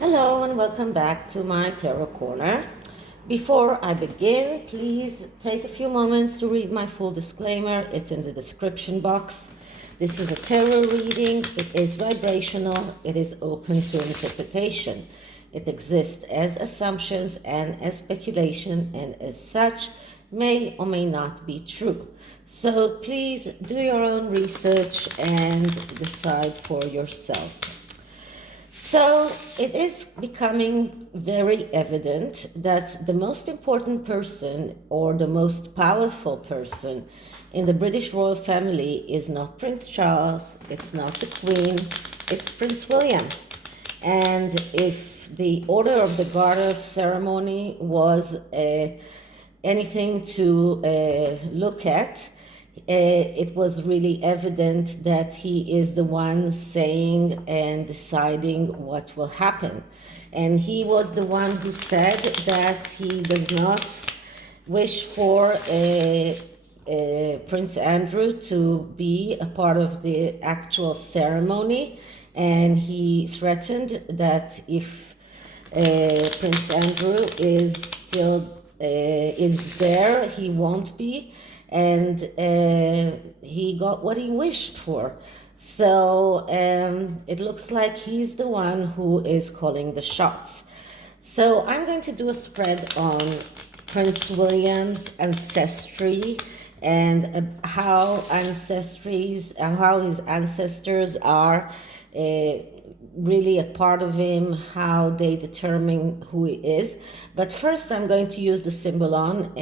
Hello and welcome back to my Tarot Corner. Before I begin, please take a few moments to read my full disclaimer. It's in the description box. This is a tarot reading. It is vibrational. It is open to interpretation. It exists as assumptions and as speculation, and as such may or may not be true. So please do your own research and decide for yourselves. So it is becoming very evident that the most important person or the most powerful person in the British royal family is not Prince Charles, it's not the Queen, it's Prince William. And if the Order of the Garter ceremony was anything to look at, it was really evident that he is the one saying and deciding what will happen. And he was the one who said that he does not wish for Prince Andrew to be a part of the actual ceremony. And he threatened that if Prince Andrew is still is there, he won't be. And he got what he wished for. So it looks like he's the one who is calling the shots. So I'm going to do a spread on Prince William's ancestry and how his ancestors are really a part of him, how they determine who he is. But first I'm going to use the SYMBOLON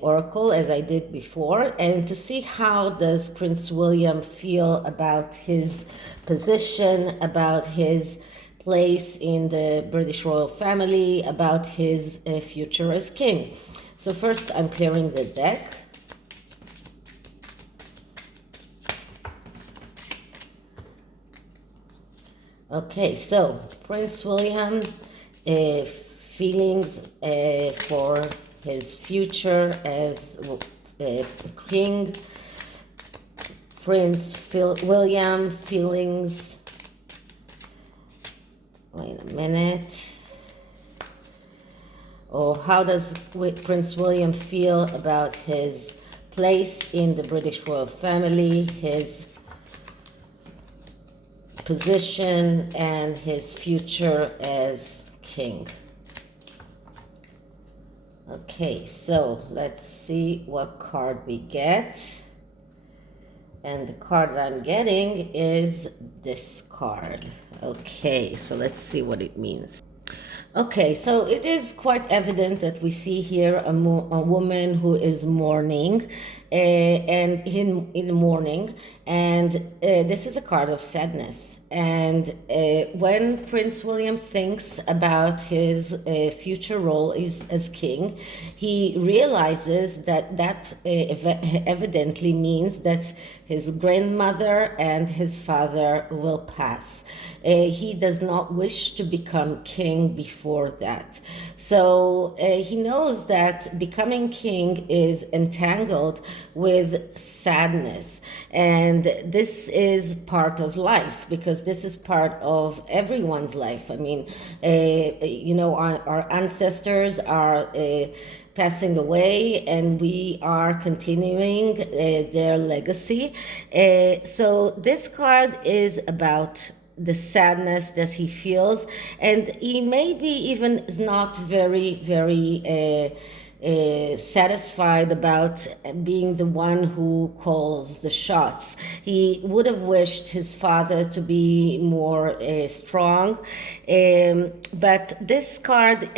oracle as I did before, and to see how does Prince William feel about his position, about his place in the British royal family, about his future as king. So first I'm clearing the deck. Okay, so Prince William, feelings for his future as king. Prince William, feelings. Wait a minute. Or how does Prince William feel about his place in the British royal family, his position, and his future as king? Okay, so let's see what card we get. And the card that I'm getting is this card. Okay, so let's see what it means. Okay, so it is quite evident that we see here a woman who is mourning, and in mourning, and this is a card of sadness. And when Prince William thinks about his future role as king, he realizes that evidently means that his grandmother and his father will pass. He does not wish to become king before that. So he knows that becoming king is entangled with sadness. And this is part of life, because this is part of everyone's life. I mean, our ancestors are passing away, and we are continuing their legacy. So this card is about the sadness that he feels, and he maybe even is not very satisfied about being the one who calls the shots. He would have wished his father to be more strong, but this card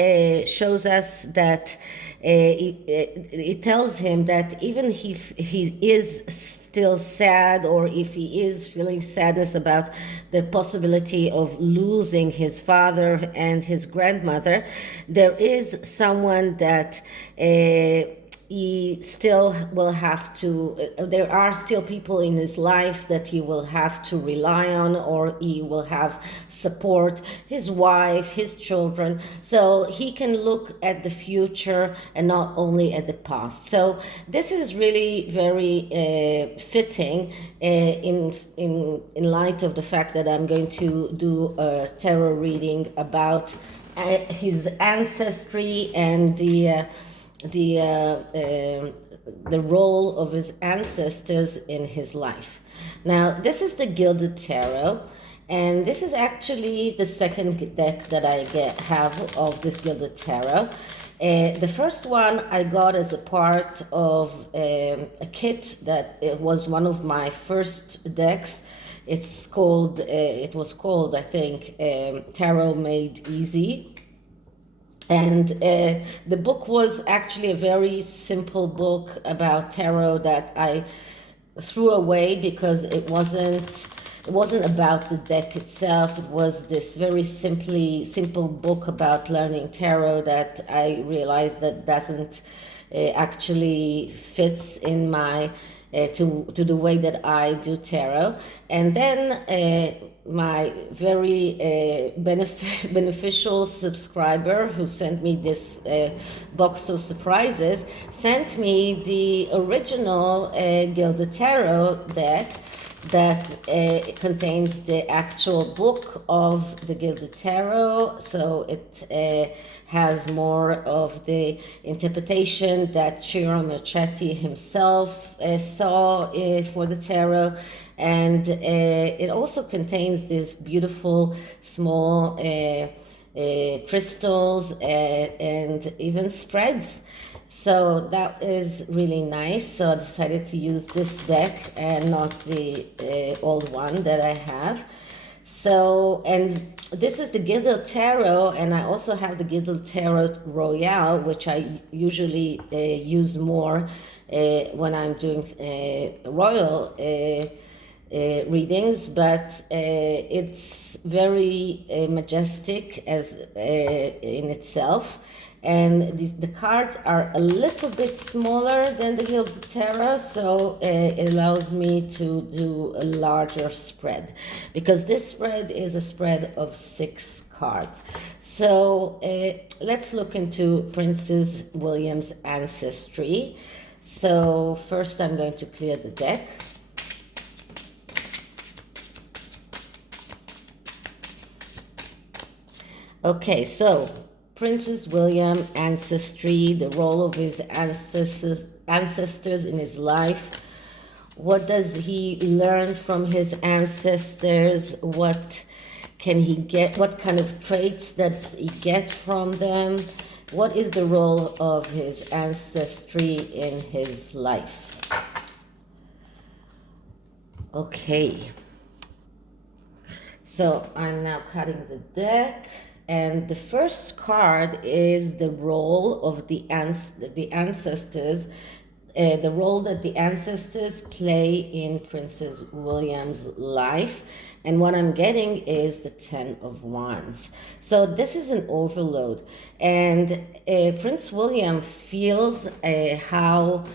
shows us that it tells him that even if he is still sad, or if he is feeling sadness about the possibility of losing his father and his grandmother, there is someone that he still will have to, there are still people in his life that he will have to rely on, or he will have support, his wife, his children, so he can look at the future and not only at the past. So this is really very fitting in light of the fact that I'm going to do a tarot reading about his ancestry and the role of his ancestors in his life. Now, this is the Gilded Tarot, and this is actually the second deck that I have of this Gilded Tarot. The first one I got as a part of a kit that it was one of my first decks. It's called, it was called, I think, Tarot Made Easy. And the book was actually a very simple book about tarot that I threw away because it wasn't about the deck itself. It was this very simple book about learning tarot that I realized that doesn't actually fits in my to the way that I do tarot. And then my very beneficial subscriber who sent me this box of surprises sent me the original Gilded Tarot deck that contains the actual book of the Gilded Tarot. So it has more of the interpretation that Shiro Merchetti himself saw for the tarot. And it also contains these beautiful small crystals and even spreads. So that is really nice. So I decided to use this deck and not the old one that I have. So, and this is the Gilded Tarot, and I also have the Gilded Tarot Royale, which I usually use more when I'm doing royal readings, but it's very majestic as in itself. And the cards are a little bit smaller than the Gilded Tarot, so it allows me to do a larger spread, because this spread is a spread of 6 cards. So let's look into Princess William's ancestry. So first I'm going to clear the deck. Okay, so Princess William ancestry, the role of his ancestors in his life. What does he learn from his ancestors? What can he get? What kind of traits does he get from them? What is the role of his ancestry in his life? Okay. So I'm now cutting the deck. And the first card is the role of the ancestors, the role that the ancestors play in Princess William's life. And what I'm getting is the 10 of Wands. So this is an overload. And Prince William feels how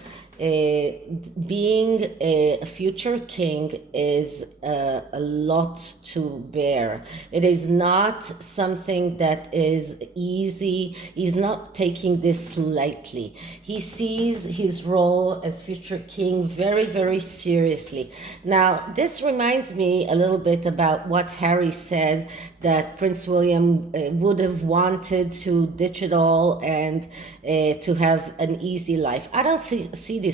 being a future king is a lot to bear. It is not something that is easy. He's not taking this lightly. He sees his role as future king very, very seriously. Now, this reminds me a little bit about what Harry said, that Prince William would have wanted to ditch it all and to have an easy life. I don't see it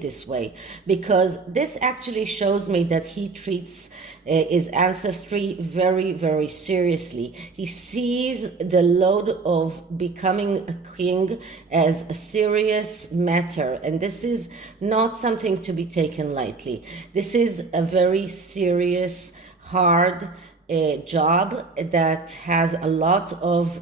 this way, because this actually shows me that he treats his ancestry very, very seriously. He sees the load of becoming a king as a serious matter, and this is not something to be taken lightly. This is a very serious, hard a job that has a lot of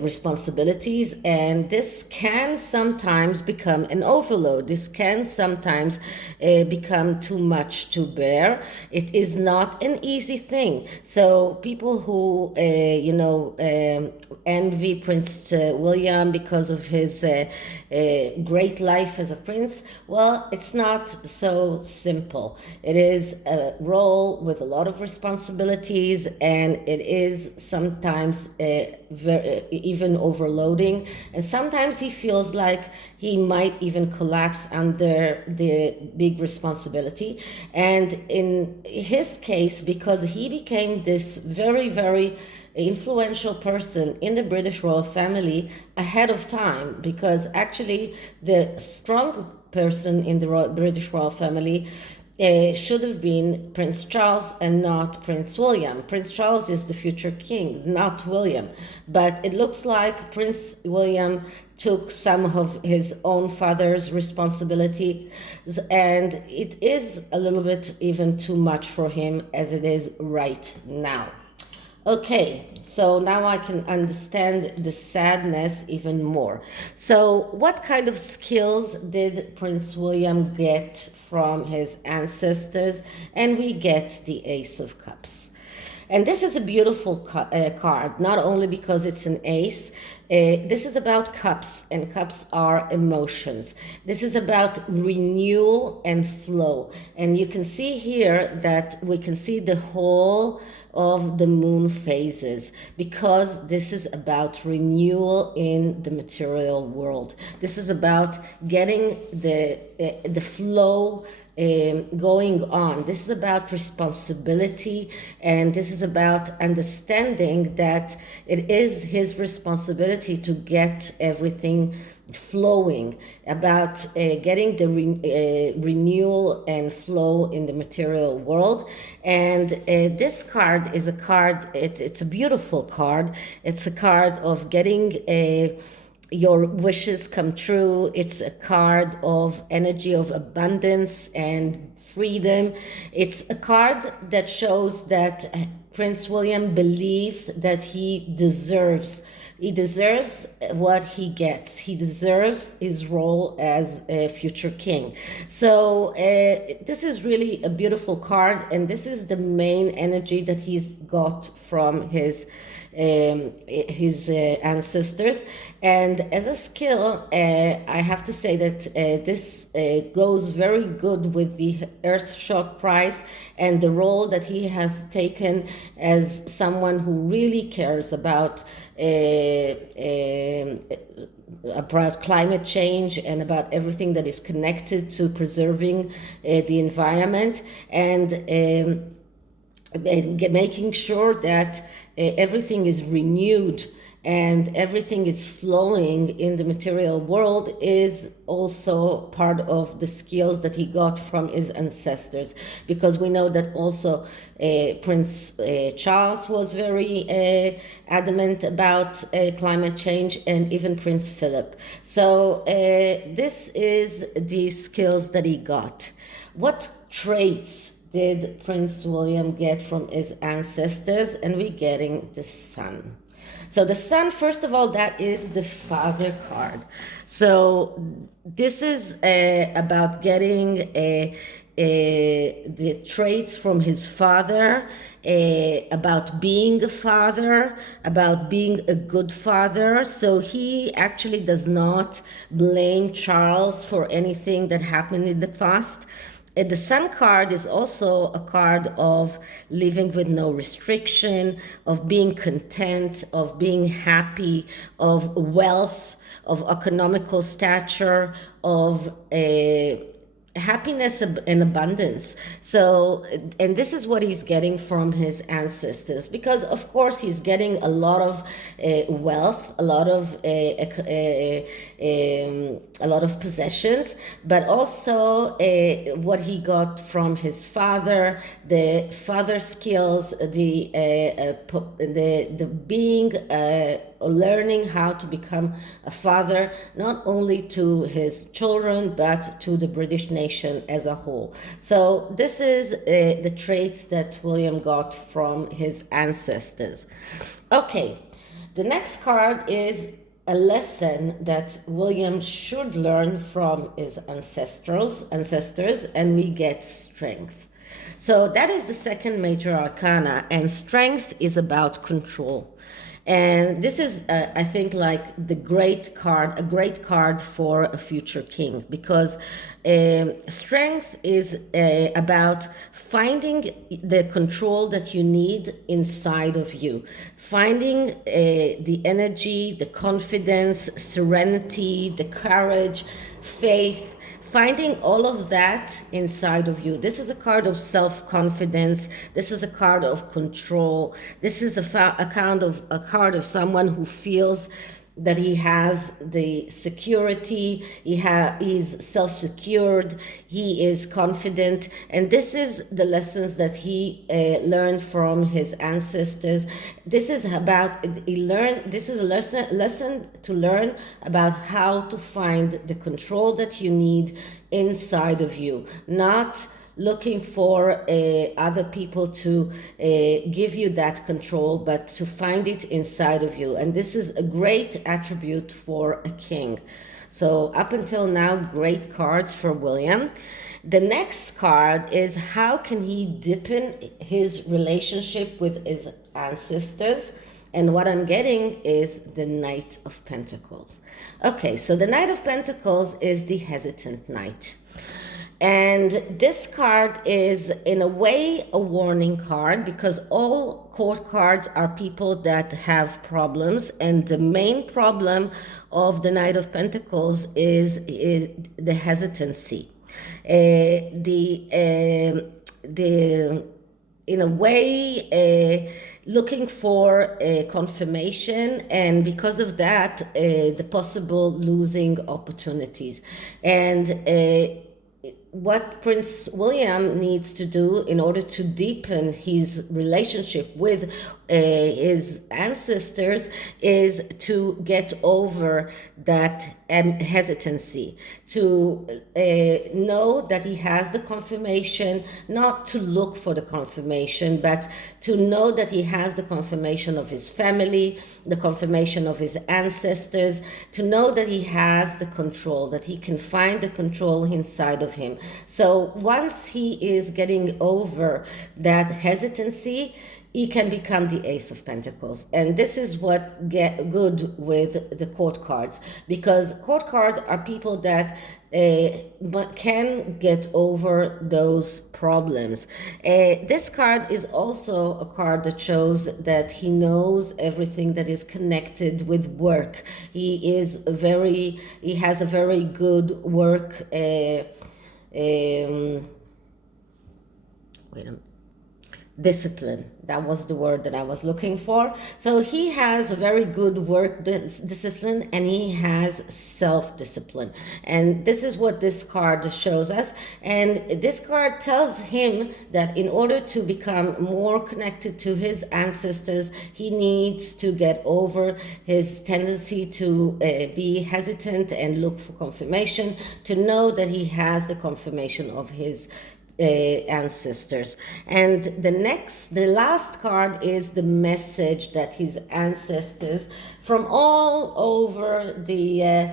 responsibilities, and this can sometimes become an overload. This can sometimes become too much to bear. It is not an easy thing. So people who envy Prince William because of his great life as a prince, well, it's not so simple. It is a role with a lot of responsibilities, and it is sometimes even overloading, and sometimes he feels like he might even collapse under the big responsibility. And in his case, because he became this very, very influential person in the British royal family ahead of time, because actually the strong person in the British royal family should have been Prince Charles and not Prince William. Prince Charles is the future king, not William. But it looks like Prince William took some of his own father's responsibility, and it is a little bit even too much for him as it is right now. Okay, so now I can understand the sadness even more. So what kind of skills did Prince William get from his ancestors? And we get the Ace of Cups. And this is a beautiful card, not only because it's an ace. This is about cups, and cups are emotions. This is about renewal and flow. And you can see here that we can see the whole of the moon phases, because this is about renewal in the material world. This is about getting the flow going on. This is about responsibility, and this is about understanding that it is his responsibility to get everything flowing, about getting the renewal and flow in the material world. And this card is a card, it's a beautiful card. It's a card of getting your wishes come true. It's a card of energy of abundance and freedom. It's a card that shows that Prince William believes that he deserves what he gets. He deserves his role as a future king. So this is really a beautiful card, and this is the main energy that he's got from his ancestors. And as a skill, I have to say that this goes very good with the Earth Shock Prize and the role that he has taken as someone who really cares about climate change and about everything that is connected to preserving the environment, and making sure that everything is renewed and everything is flowing in the material world is also part of the skills that he got from his ancestors, because we know that also Prince Charles was very adamant about climate change, and even Prince Philip. So this is the skills that he got. What traits did Prince William get from his ancestors? And we're getting the Sun. So the Sun, first of all, that is the father card. So this is about getting the traits from his father, about being a father, about being a good father. So he actually does not blame Charles for anything that happened in the past. The Sun card is also a card of living with no restriction, of being content, of being happy, of wealth, of economical stature, of happiness and abundance. So, and this is what he's getting from his ancestors, because of course he's getting a lot of wealth, a lot of possessions, but also what he got from his father, the father skills, the being learning how to become a father, not only to his children but to the British nation nation as a whole. So this is the traits that William got from his ancestors. Okay, the next card is a lesson that William should learn from his ancestors, and we get strength. So that is the second major arcana, and strength is about control. And this is, I think, like a great card for a future king, because strength is about finding the control that you need inside of you, finding the energy, the confidence, serenity, the courage, faith, finding all of that inside of you. This is a card of self-confidence. This is a card of control. This is a card of someone who feels that he has the security, he's self-secured, he is confident, and this is the lessons that he learned from his ancestors. This is about this is a lesson to learn about how to find the control that you need inside of you, not looking for other people to give you that control, but to find it inside of you. And this is a great attribute for a king. So up until now, great cards for William. The next card is how can he deepen his relationship with his ancestors? And what I'm getting is the Knight of Pentacles. Okay, so the Knight of Pentacles is the hesitant knight. And this card is, in a way, a warning card, because all court cards are people that have problems, and the main problem of the Knight of Pentacles is the hesitancy. In a way, looking for a confirmation, and because of that, the possible losing opportunities. And what Prince William needs to do in order to deepen his relationship with his ancestors is to get over that hesitancy, to know that he has the confirmation, not to look for the confirmation, but to know that he has the confirmation of his family, the confirmation of his ancestors, to know that he has the control, that he can find the control inside of him. So once he is getting over that hesitancy, he can become the Ace of Pentacles. And this is what get good with the court cards, because court cards are people that can get over those problems. This card is also a card that shows that he knows everything that is connected with work. He has a very good work discipline. That was the word that I was looking for. So he has a very good work discipline, and he has self-discipline. And this is what this card shows us. And this card tells him that in order to become more connected to his ancestors, he needs to get over his tendency to be hesitant and look for confirmation, to know that he has the confirmation of his ancestors. And the last card is the message that his ancestors from all over the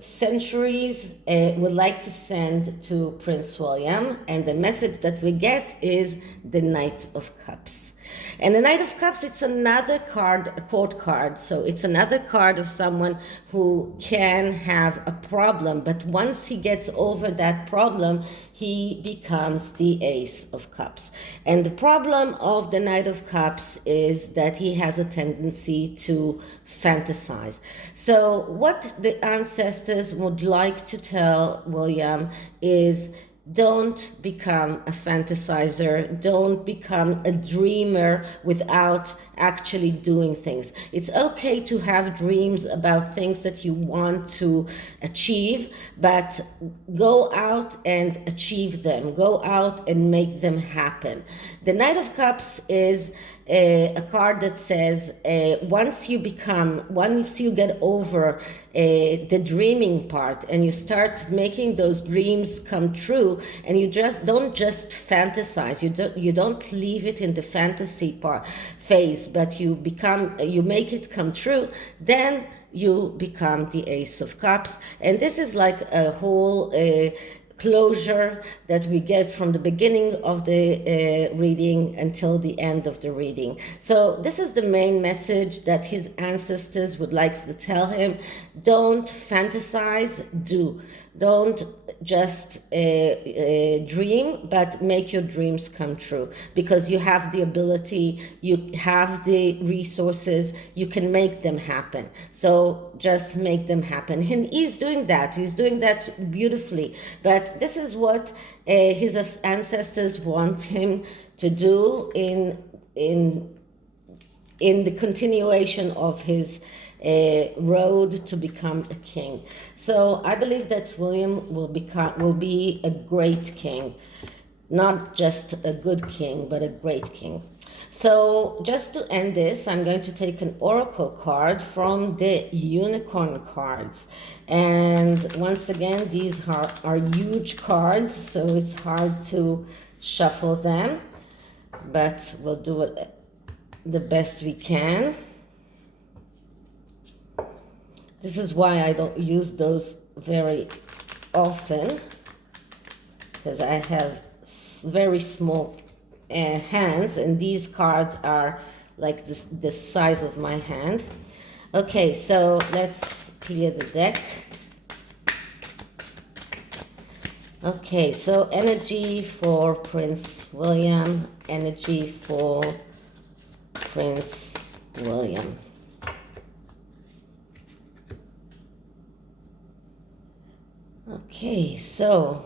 centuries would like to send to Prince William. And the message that we get is the Knight of Cups. And the Knight of Cups, it's another card, a court card. So it's another card of someone who can have a problem, but once he gets over that problem, he becomes the Ace of Cups. And the problem of the Knight of Cups is that he has a tendency to fantasize. So what the ancestors would like to tell William is, don't become a fantasizer. Don't become a dreamer without actually doing things. It's okay to have dreams about things that you want to achieve, but go out and achieve them. Go out and make them happen. The Knight of Cups is a card that says once you get over the dreaming part and you start making those dreams come true, and you just don't just fantasize, you don't leave it in the fantasy part phase, but you make it come true, then you become the Ace of Cups. And this is like a whole closure that we get from the beginning of the reading until the end of the reading. So this is the main message that his ancestors would like to tell him. Don't fantasize, do. Don't just dream, but make your dreams come true, because you have the ability, you have the resources, you can make them happen. So just make them happen. And he's doing that beautifully. But this is what his ancestors want him to do in the continuation of his road to become a king. So I believe that William will be a great king, not just a good king, but a great king. So just to end this, I'm going to take an oracle card from the unicorn cards. And once again, these are huge cards, so it's hard to shuffle them, but we'll do it the best we can. This is why I don't use those very often, because I have very small hands, and these cards are like the size of my hand. Okay, so let's clear the deck. Okay, so energy for Prince William, energy for Prince William. Okay, so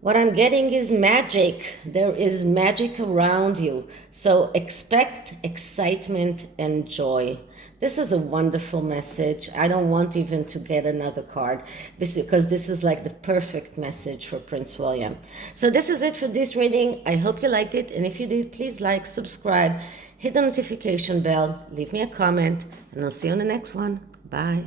what I'm getting is magic. There is magic around you. So expect excitement and joy. This is a wonderful message. I don't want even to get another card, because this is like the perfect message for Prince William. So this is it for this reading. I hope you liked it. And if you did, please like, subscribe, hit the notification bell, leave me a comment, and I'll see you on the next one. Bye.